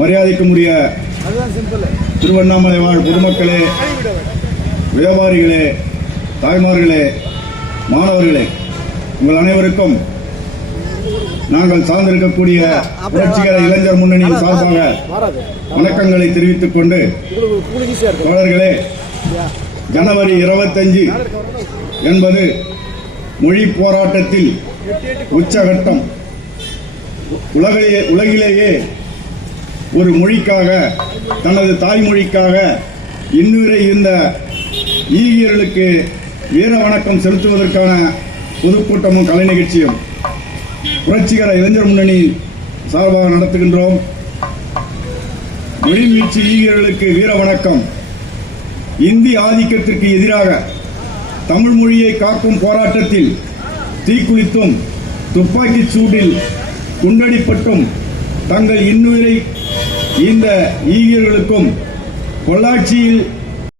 மரியாதைக்குரிய திருவண்ணாமலை வாழ் பொதுமக்களே, வியாபாரிகளே, தாய்மார்களே, மாணவர்களே, உங்கள் அனைவருக்கும் நாங்கள் சார்ந்திருக்கக்கூடிய புரட்சிகர இளைஞர் முன்னணியின் சார்பாக வணக்கங்களை தெரிவித்துக் கொண்டு, தோழர்களே, ஜனவரி 25 என்பது மொழி போராட்டத்தில் உச்சகட்டம். உலகிலேயே ஒரு மொழிக்காக, தனது தாய்மொழிக்காக இன்னுயிரை இந்த ஈகியர்களுக்கு வீர வணக்கம் செலுத்துவதற்கான பொதுக்கூட்டமும் கலை நிகழ்ச்சியும் புரட்சிகர இளைஞர் முன்னணி சார்பாக நடத்துகின்றோம். மொழி மீட்சி ஈகியர்களுக்கு வீர வணக்கம். இந்தி ஆதிக்கத்திற்கு எதிராக தமிழ் மொழியை காக்கும் போராட்டத்தில் தீக்குளித்தும் துப்பாக்கிச் சூட்டில் குண்டடிப்பட்டும் தங்கள் இன்னுயிரை இந்த ஈகியர்களுக்கும் பொள்ளாச்சியில்